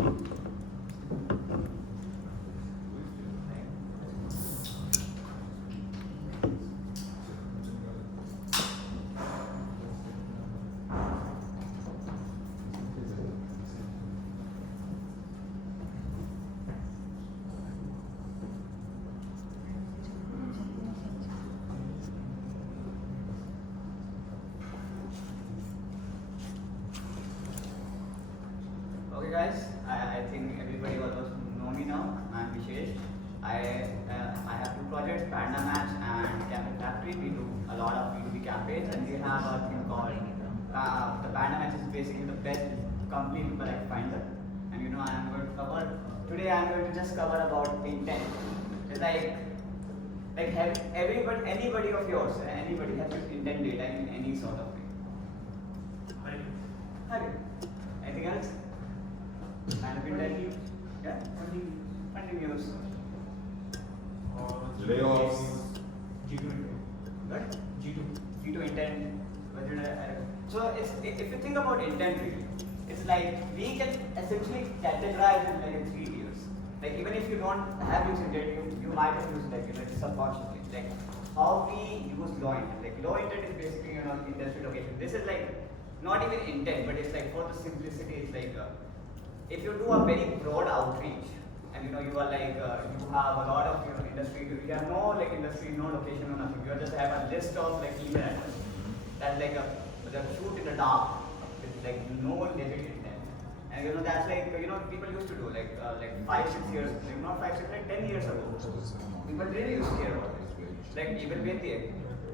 Okay guys, I think everybody almost know me now. I'm Vishesh. I have two projects, Panda Match and Cafe Factory. We do a lot of B2B campaigns and we have a thing called the Panda Match is basically the best company lookalike finder. And I am going to cover today. I am going to just cover about intent. It's like have anybody of yours, anybody has intent data in any sort of way. Have you? Anything else? And intent? Yeah. Funding news. Layoffs. G2. What? G2. G2 intent. So if you think about intent really, it's like we can essentially categorize it like in 3 tiers. Like even if you don't have used intent, you might have used like subconsciously. Like how we use law intent. Like law intent is basically industry location. This is like not even intent, but it's like for the simplicity, it's like if you do a very broad outreach and you are like you have a lot of industry, you have no like industry, no location, no nothing. You just have a list of like email address. That's like a shoot in the dark with like no legit intent. And that's like people used to do like 5-6 years, not 5-6, like 10 years ago. People really used to care about this. Like even with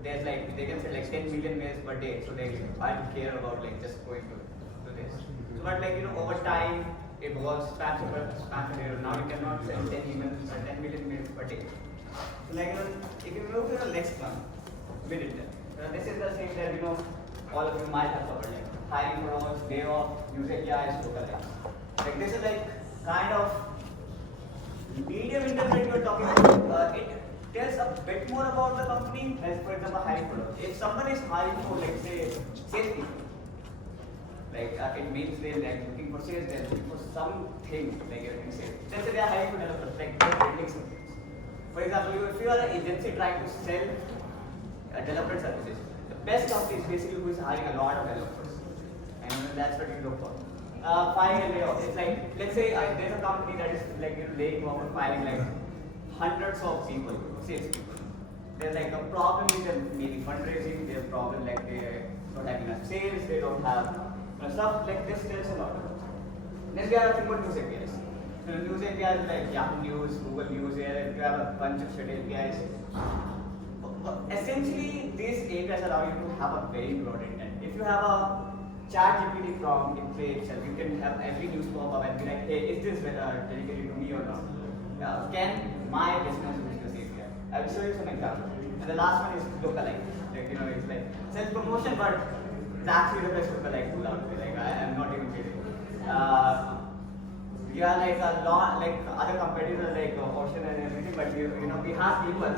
there's like they can say like 10 million mails per day, so they don't care about like just going to this. So, but like over time it was spam filter. Now you cannot send 10 emails or 10 million mails per day. So like if you move to the next one, with intent. This is the thing that all of you might have covered, like hiring roles, layoff, use APIs, lookalikes. Like this is like kind of medium internet you're talking about. It tells a bit more about the company, as for example hiring roles. If someone is hiring for like say salespeople, like it means they're like looking for sales, they're looking for something like in sales. Let's say they are hiring for developers, like they're building some things. For example, if you are an agency trying to sell development services, the best company is basically who is hiring a lot of developers, and that's what you look for. Firing a layoff. It's like let's say there's a company that is like laying off or firing like hundreds of people, sales people. There's like a problem with them, maybe fundraising. There's a problem like they don't have enough sales. They don't have stuff like this. Tells a lot. Then we have a thing called news APIs. So news APIs like Yahoo News, Google News. Here you have a bunch of shit APIs. Essentially, these APIs allow you to have a very broad intent. If you have a ChatGPT prompt in play itself, you can have every news pop up and be like, hey, is this dedicated to me or not? Can my business use this API? I will show you some examples. And the last one is lookalike. Like, it's like self-promotion, but it's actually the best lookalike tool out there. Like, I am not even kidding. We are like a lot, like other competitors like Ocean and everything, but we have people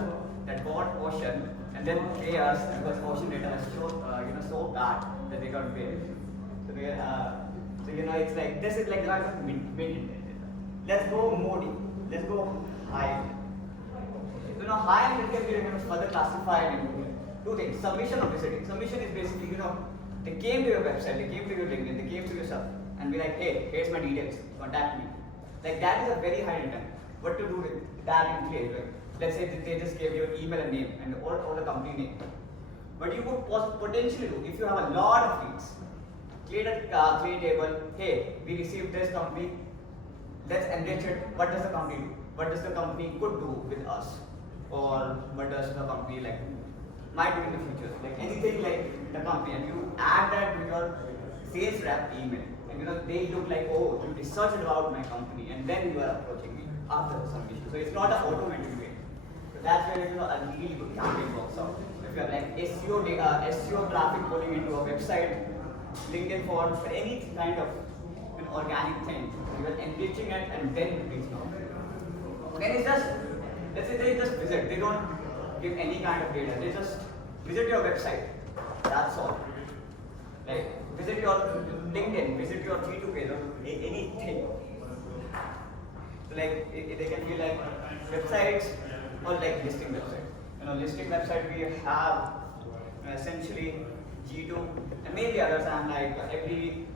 that bought Ocean and then pay us because Ocean data is so bad that they can't pay. So it's like this is like mid. Let's go more deep. Let's go high. High and can be further classified into two things: submission or visiting. Submission is basically they came to your website, they came to your LinkedIn, they came to your stuff, and be like, hey, here's my details, contact me. Like that is a very high intent. What to do with that in place? Let's say they just gave your email and name and or the company name. But you could potentially do if you have a lot of leads. Create a table. Hey, we received this company. Let's enrich it. What does the company do? What does the company could do with us? Or what does the company might do in the future? Like anything like the company, and you add that to your sales rep email. And they look like, oh, you researched about my company, and then you are approaching me after the submission. So it's not an automated way. So that's where a really good campaign works out. If you have like SEO traffic pulling into a website, LinkedIn forms, or any kind of an organic thing, you are enriching it and then reaching out. Then it's just, let's say they just visit. They don't give any kind of data. They just visit your website. That's all. Like visit your LinkedIn, visit your G2 page, or anything. like they can be like websites or like listing websites. Listing website we have essentially G2 and maybe others. And like every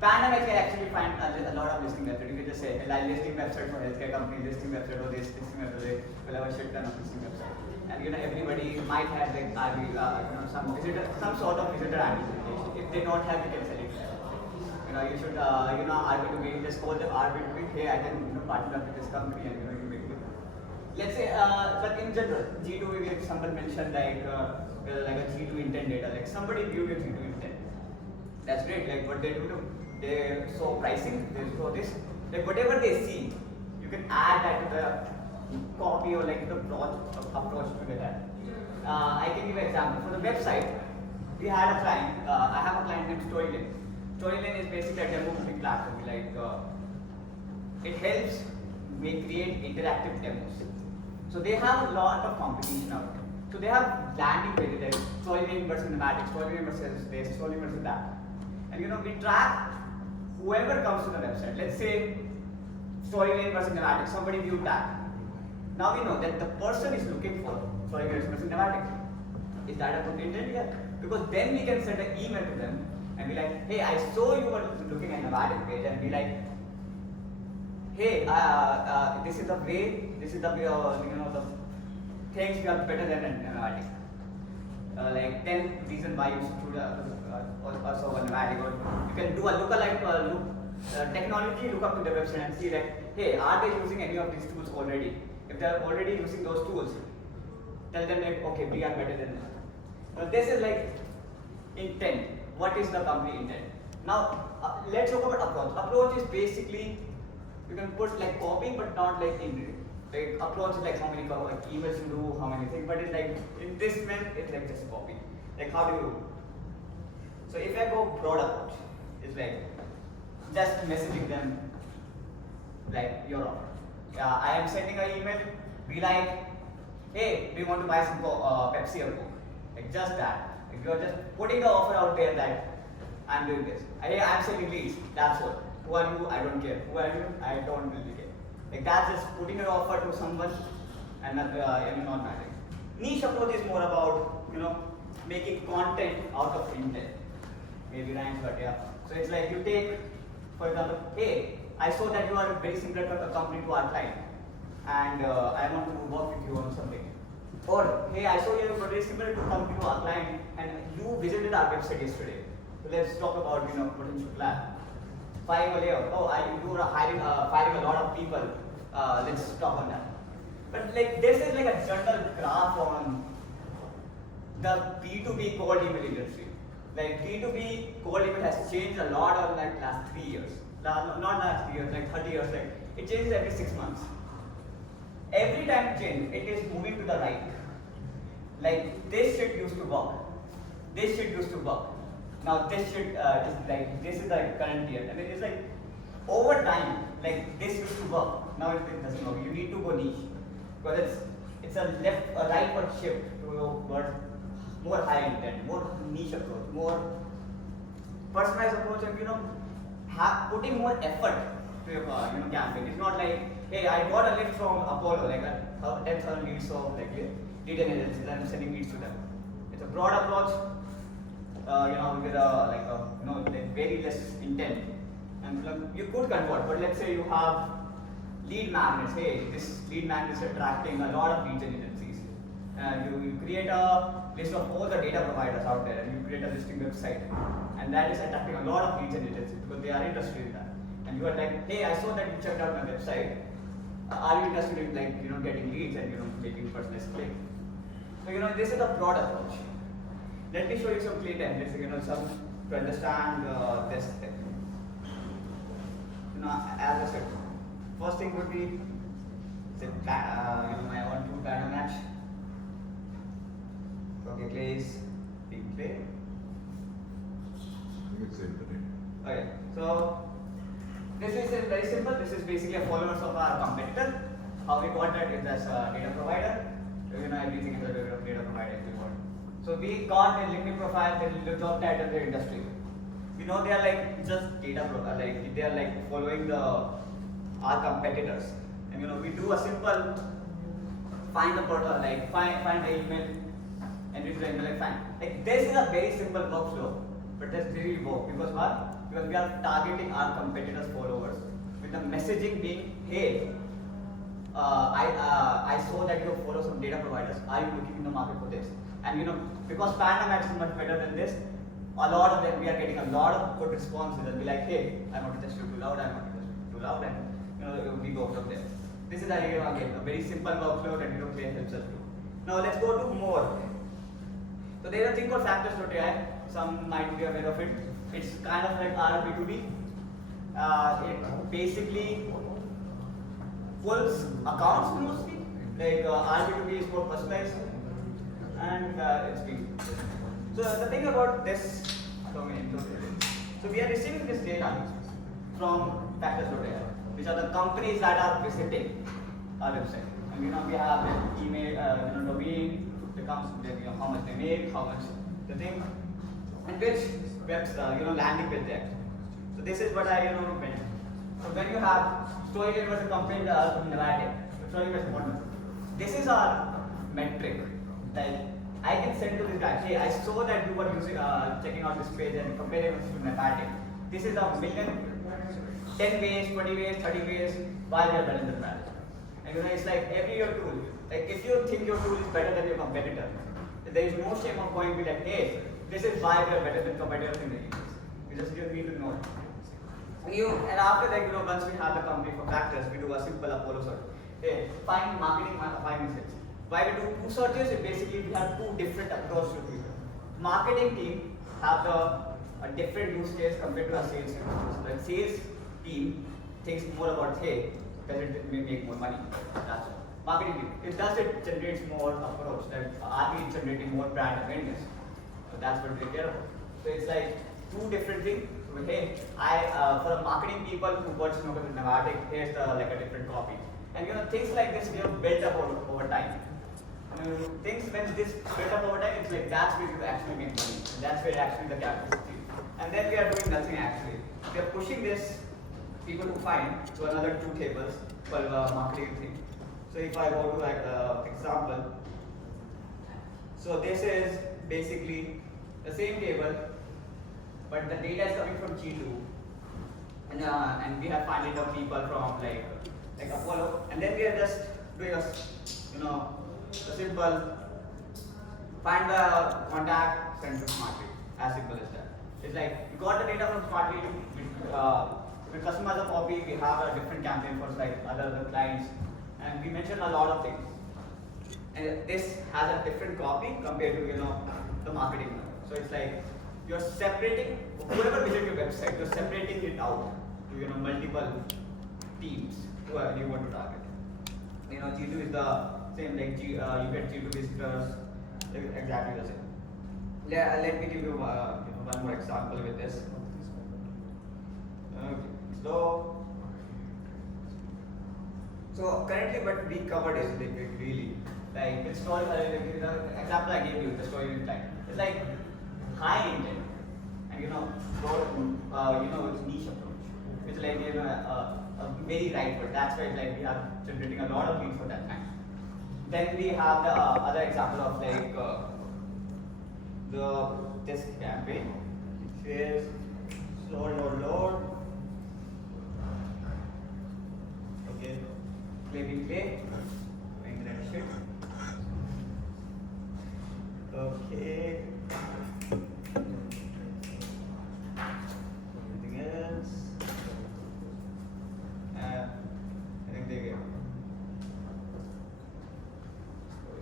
pandemic, I actually find a lot of listing websites. You can just say like listing website for healthcare company, listing website for this, listing website. We'll have a shit ton of listing website. And everybody might have like some visitor, some sort of visitor identification. If they don't have, you can select that. You should arbitrate. Just call them arbitrate. Hey, I can partner up with this company, and you make it. Let's say, but in general, G2, if someone mentioned like a G2 intent data, like somebody viewed your G2 intent. That's great. Like what they do, they saw pricing, they saw this, like whatever they see, you can add that to the copy or like the approach to that. I can give an example. For the website, we had a client. I have a client named Storylane. Storylane is basically a demo booking platform. It helps me create interactive demos. So they have a lot of competition out there. So they have landing pages like Storylane versus Pneumatic, Storylane versus this, Storylane versus that. And we track whoever comes to the website. Let's say Storylane versus Pneumatic, somebody viewed that. Now we know that the person is looking for Storylane versus Pneumatic. Is that a good intent? Yeah. Because then we can send an email to them and be like, hey, I saw you were looking at Pneumatic page, and be like, hey, this is the way, the things we are better than Pneumatic. Like 10 reasons why you should also a Pneumatic, or you can do a lookalike technology, look up to the website and see like, hey, are they using any of these tools already? If they are already using those tools, tell them like, okay, we are better than them. Now this is like intent. What is the company intent? Now let's talk about approach. Approach is basically, you can put like copying, but not like in. Like approach is like how many emails you do, how many things, but it's like in this way it's like just copy. Like how do you? So if I go broad approach, it's like just messaging them like your offer. I am sending an email, be like, hey, we want to buy some Pepsi or Coke. Like just that. Like you're just putting the offer out there that I'm doing this. Hey, I'm selling leads. That's all. Who are you? I don't care. Who are you? I don't really care. Like that's just putting your offer to someone and not mattering. Niche approach is more about making content out of intent. Maybe rhymes, but yeah. So it's like you take, for example, hey, I saw that you are very similar to a company to our client, and I want to work with you on something. Or hey, I saw you are very similar to a company to our client, and you visited our website yesterday. So let's talk about potential plan. Firing a layoff. Oh, you are firing a lot of people. Let's talk on that. But like this is like a general graph on the B2B cold email industry. Like B2B cold email has changed a lot over like last 3 years. Not last 3 years, like 30 years. Like it changes every 6 months. Every time it changes, it is moving to the right. Like this shit used to work. This shit used to work. Now this shit is like this is the current year. I mean it's like over time, like this used to work. Now it doesn't work. You need to go niche. Because it's a rightward shift towards more high intent, more niche approach, more personalized approach, and putting more effort to your campaign. It's not like, hey, I got a lift from Apollo, like 10,000 leads of like lead agencies, and I'm sending leads to them. It's a broad approach, with like very less intent, and you could convert. But let's say you have lead magnets. Hey, this lead magnet is attracting a lot of leads agencies, and you create a list of all the data providers out there, and you create a listing website, and that is attracting a lot of leads agencies because they are interested in that. And you are like, hey, I saw that you checked out my website. Are you interested in getting leads and making personalized claim? So this is a broad approach. Let me show you some clay templates, some to understand this thing. As I said, first thing would be I want to pattern match. Okay, clay is big clay. Okay, so this is very simple. This is basically a followers of our competitor. How we got that is as a data provider. Everything is a data provider if we want. So we got their LinkedIn profile, their job title, their industry. They are like just data provider, like they are like following the our competitors. And we do a simple find the portal, like find the email, and reach the email, like find. Like this is a very simple workflow, but that's really work because what? Because we are targeting our competitors' followers with the messaging being, hey, I saw that you follow some data providers. Are you looking in the market for this? And because Panamax is much better than this, a lot of them we are getting a lot of good responses and be like, hey, I want to test you too loud, I want to test you too loud, and we go from there. This is again a very simple workflow that Play helps us do. Now let's go to more. So there is a thing called Factors.ai. Some might be aware of it. It's kind of like RB2B. It basically pulls accounts mostly. Like RB2B is more personalized, and it's been. So the thing about this domain, so we are receiving this data from Factors.ai, which are the companies that are visiting our website. And we have the email, domain, the company, how much they make, how much the thing, and which website, landing page there. So this is what I mentioned. So when you have Storytel was a company from Nevada, Storytel was one. This is our metric. Like I can send to this guy, hey, I saw that you were using checking out this page and comparing it to Nevada. This is a million, 10 ways, 20 ways, 30 ways, why they are better than Nevada. And it's like every your tool. Like if you think your tool is better than your competitor, there is no shame of going to be like, hey, this is why we are better than competitors in the emails. You just need to know. And after that, once we have the company for Factors, we do a simple Apollo search. Hey, find marketing, find research. Why we do two searches? It basically we have two different approaches to it. Marketing team have a different use case compared to a sales team. So the sales team thinks more about, hey, does it make more money? That's all. Marketing team, it generates more approach. That are we generating more brand awareness? So that's what we care about. So it's like two different things. So, hey, for the marketing people who got Snowball with Navatic, here's like a different copy. And things like this we have built up over time. Things when this built up over time, it's like that's where you actually make money. And that's where actually the capital is. And then we are doing nothing actually. We are pushing this people to find to another two tables called marketing thing. So if I go to like example, so this is basically the same table, but the data is coming from G2, and we have finding the people from like Apollo, and then we are just doing a simple find the contact, send to Smartly. As simple as that. It's like we got the data from Smartly. We customize a copy. We have a different campaign for like other clients, and we mentioned a lot of things. And this has a different copy compared to the marketing one. So it's like you're separating whoever visits your website. You're separating it out to multiple teams who you want to target. G2 is the same, like you get G2 visitors, exactly the same. Let me give you one more example with this. So currently what we covered is really like the story, the example I gave you, the story with client. It's like high intent and it's niche approach. It's like a very right word. That's why like we are generating a lot of leads for that kind. Then we have the other example of like this campaign, which is load. Okay, play, doing that shit. Okay. Anything else? I think they get.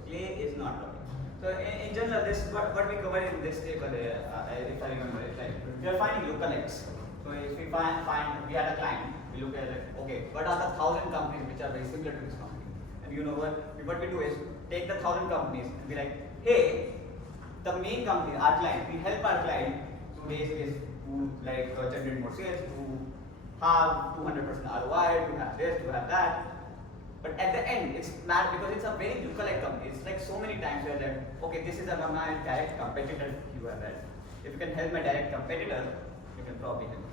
Play is not working. So in general, this what we covered in this table, if I remember it, like we are finding lookalikes. So if we find we had a client, we look at it. Okay, what are the 1,000 companies which are very similar to this company? And what we do is take the 1,000 companies and be like, hey, the main company, our client, we help our client to raise this, to like generate more sales, to have 200% ROI, to have this, to have that. But at the end, it's mad because it's a very lookalike company. It's like so many times where like, okay, this is my direct competitor URL. If you can help my direct competitor, you can probably help.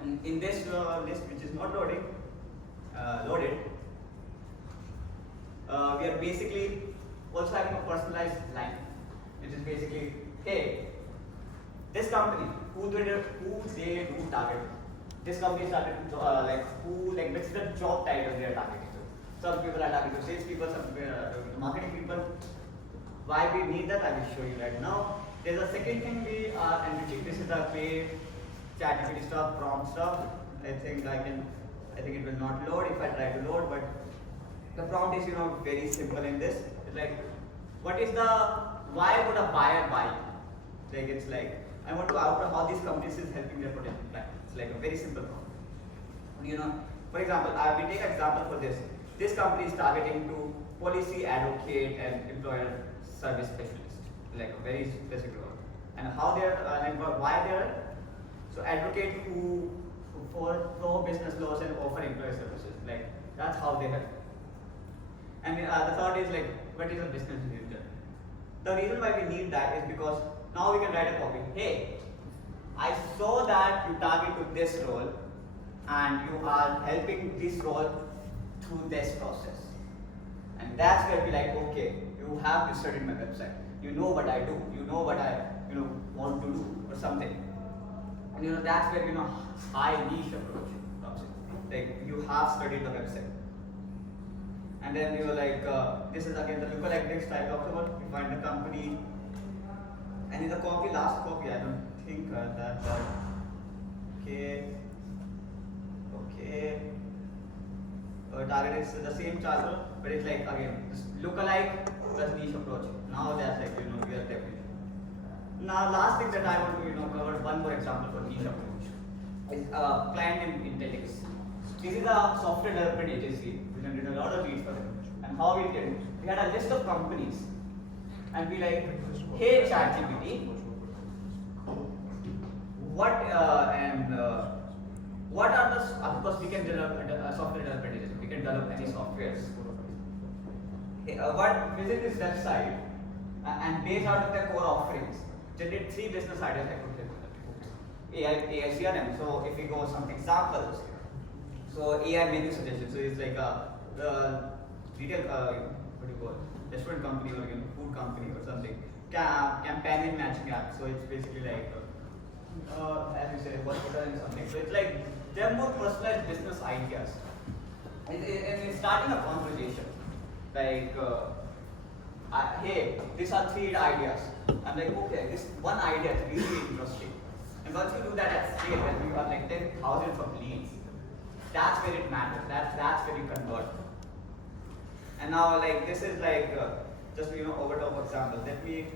And in this list, which is not loading, load it, we are basically also having a personalized line, which is basically, hey, this company, who they do target. This company started which is the job title they are targeting to. Some people are targeting to sales people, some people are targeting to marketing people. Why we need that, I will show you right now. There's a second thing we are enriching. This is a paid ChatGPT stuff, prompt stuff. I think it will not load if I try to load, but the prompt is very simple in this. It's like, why would a buyer buy? Like it's like, I want to outline how these companies is helping their potential clients. It's like a very simple prompt. For example, I will take an example for this. This company is targeting to policy advocate and employer service specialist, like a very specific role. And how they're why they're so advocate who for pro business laws and offer employer services. Like that's how they help. And the third is like, what is a business user? The reason why we need that is because now we can write a copy. Hey, I saw that you target to this role and you are helping this role through this process. And that's where we like, okay, you have registered in my website. You know what I do. You know what I want to do or something. And that's where high niche approach comes in. Like you have studied the website. And then this is again the lookalike next I talked about. You find the company, and in the last copy, I don't think that. Okay. Target is the same charger, but it's like again lookalike plus niche approach. Now that's like we are definition. Now last thing that I want to cover one more example for niche approach is client Intellix. This is a software development agency. We did a lot of leads for them. And how we did, we had a list of companies, and we like, hey ChatGPT, what are the because we can develop a software development agency. We can develop any softwares. Visit this website and based out of their core offerings, generate 3 business ideas I could help. AI CRM. So if we go some examples, so AI menu suggestions. So it's like the retail, what do you call it? Restaurant company or food company or something. Companion matching app. So it's basically like, as you said, hospital and something. So it's like they're more personalized business ideas. And it's starting a conversation. Like, hey, these are 3 ideas. I'm like, okay, this one idea is really interesting. And once you do that at scale, when you have like 10,000 of leads, that's where it matters. That's where you convert. And now, like this is like just over top example. Let me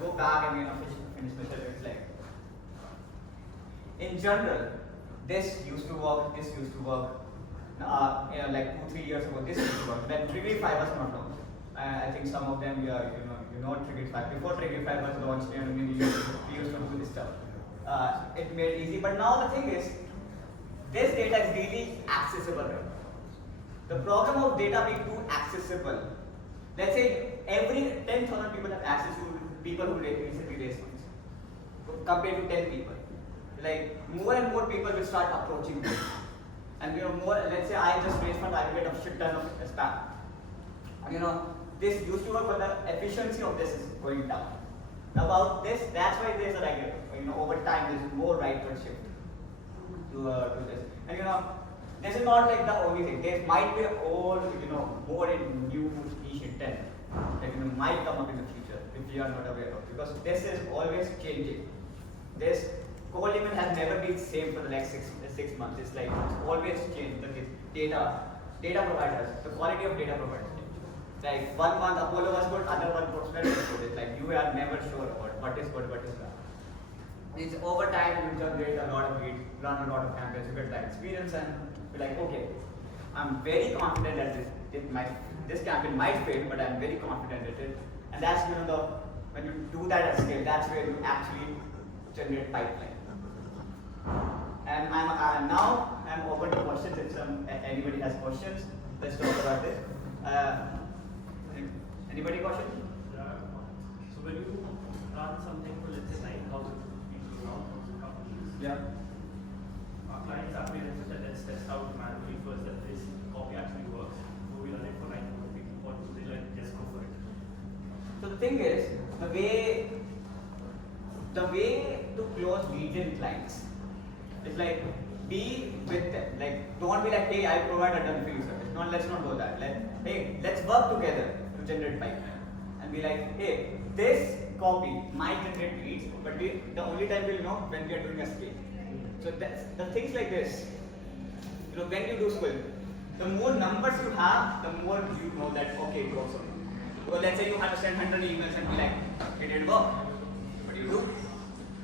go back and finish my sentence. Like in general, this used to work. This used to work. Like 2-3 years ago, this used to work. When Triggerify was not launched, I think some of them, Triggerify. Before Triggerify was launched, we used to do this stuff. It made it easy. But now the thing is, this data is really accessible. The problem of data being too accessible. Let's say every 10,000 people have access to people who recently raised funds, compared to 10 people. Like more and more people will start approaching this. And more. Let's say I just raised fund, I will get a shit ton of spam. And this used to work, but the efficiency of this is going down. About this, that's why there's a over time there's more rightward shift to this. And this is not like the only thing. There might be more in new niche intent that might come up in the future if we are not aware of, because this is always changing. This cold email has never been same for the next 6 months. It's like it's always changed. Data providers, the quality of data providers. Like 1 month Apollo was good, other one was very good. It's like you are never sure about what is good, what is bad. It's over time you generate a lot of leads, run a lot of campaigns, you get that experience, and be like, okay, I'm very confident that this campaign might fail, but I'm very confident that it. And that's when you do that at scale, that's where you actually generate pipeline. And now I'm open to questions. If anybody has questions, let's talk about this. Anybody questions? Yeah. So when you run something for let's say 9,000 people, around 1,000 companies, Yeah. our clients are paying that let's test out manually first that this thing is, the way to close leads in clients is like be with them. Like don't be like, hey, I provide a done for you service. No, let's not do that. Hey, let's work together to generate pipeline. And be like, hey, this copy might generate leads, but the only time we'll know when we are doing a scale. So that's the things like this. When you do scale, the more numbers you have, the more you know that okay, it works. So let's say you have to send 100 emails and be like, it didn't work. What do you do?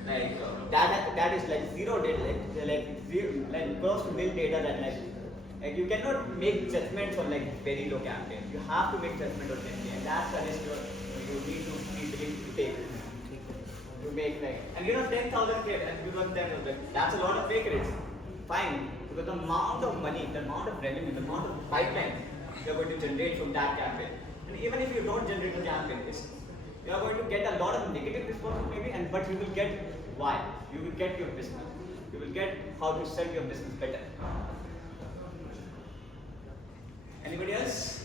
Like that is like zero data, like close to nil data that like you cannot make judgments on like very low campaign. You have to make judgment on campaign, and that's the risk you need to be willing to take. To make like, and 10,000 K, and you want 10, that's a lot of fake rates. Fine, because the amount of money, the amount of revenue, the amount of pipeline you're going to generate from that campaign. And even if you don't generate the campaign, you are going to get a lot of negative responses maybe, but you will get why? You will get your business. You will get how to sell your business better. Anybody else?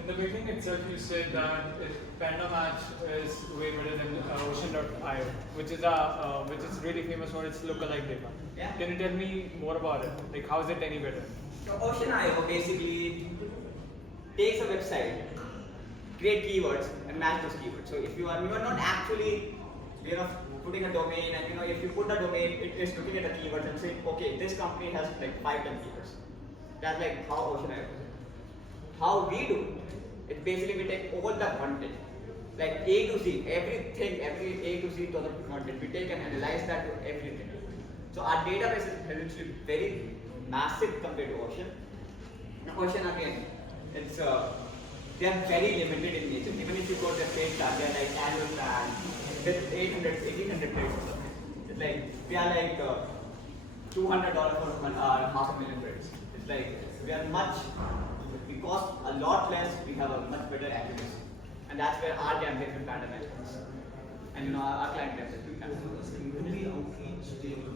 In the beginning itself, you said that Panda Match is way better than Ocean.io, which is really famous for its lookalike data. Yeah. Can you tell me more about it? Like, how is it any better? So Ocean.io basically takes a website, create keywords, and match those keywords. So if you are not actually putting a domain, and if you put the domain, it is looking at the keywords and saying, okay, this company has like 5 10 keywords. That's like how Ocean.io does it. How we do it, basically we take all the content, like A to Z, everything, every A to Z to the content. We take and analyze that to everything. So our database is essentially very massive compared to Ocean. Now, Ocean again, it's they are very limited in nature. Even if you go to their page tag, they are like annual plan with 1,800 credits or something. It's like we are like $200 for $500,000 credits. It's like we cost a lot less. We have a much better accuracy, and that's where our campaign with Panda Match comes. And our client campaign with Panda Match. Even the outreach table,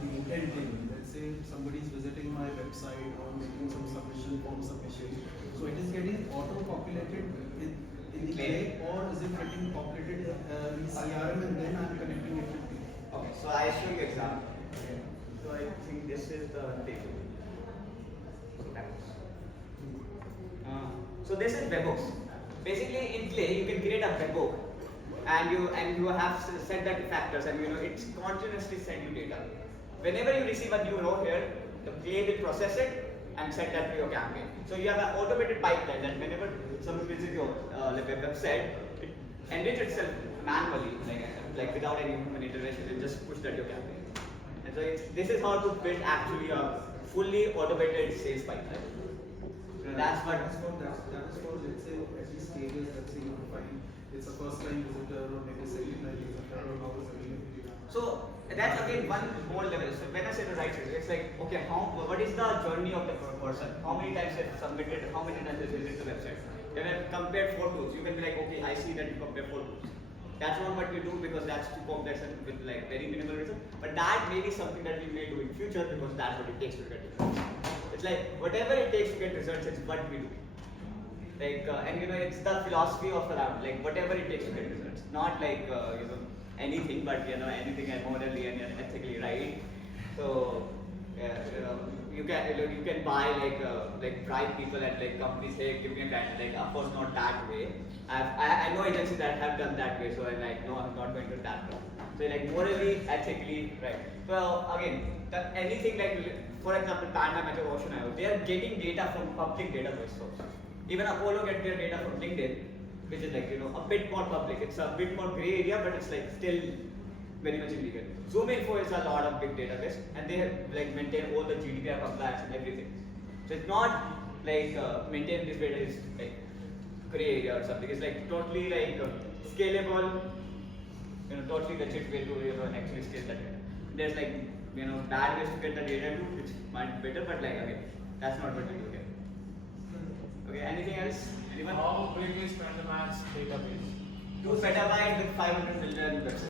the intent table. Let's say somebody is visiting my website or making some form submission. So it is getting auto-populated in the Clay, or is it getting populated in CRM and then I'm connecting it to Clay? Okay, so I show you example. So I think this is the table. So this is webhooks. Basically, in Clay, you can create a webhook, and you have set that factors, and it's continuously send you data. Whenever you receive a new row here, the Clay will process it and set that to your campaign. So you have an automated pipeline that whenever someone visits your website, it enrich itself manually, like without any human intervention, it just push that to your campaign. And so this is how to build actually a fully automated sales pipeline. That's what. That is for let's say at these stages. Let's say you find it's a first time visitor or maybe second time visitor or how is availability. So that's again one more level. So when I say the right side, it's like okay, what is the journey of the person? How many times they submitted? How many times they visited the website? Then I compare 4 tools. You can be like, okay, I see that you compare 4 tools. That's not what we do because that's too complex and with like very minimal results. But that may be something that we may do in future because that's what it takes to get results. It's like whatever it takes to get results, it's what we do. Like and it's the philosophy of around like whatever it takes to get results. Not like anything, but anything and morally and ethically right. So you can buy like bribe people at like companies. Hey, give me a guide. Like of course not that way. I know agencies that have done that way. So I'm like no, I'm not going to that way. So like morally, ethically right. So again, anything like for example, Panda Match or Ocean.io, they are getting data from public database sources. Even Apollo get their data from LinkedIn, which is like a bit more public. It's a bit more gray area, but it's like still very much illegal. ZoomInfo is a lot of big database, and they like maintain all the GDPR compliance and everything. So it's not like maintaining this data is like gray area or something. It's like totally like scalable, totally legit way to actually scale that data. There's like bad ways to get the data too, which might be better, but like again, that's not what we do here. Okay, anything else? Anyone? How big is Panda Match database? 2 petabytes with 500 million websites.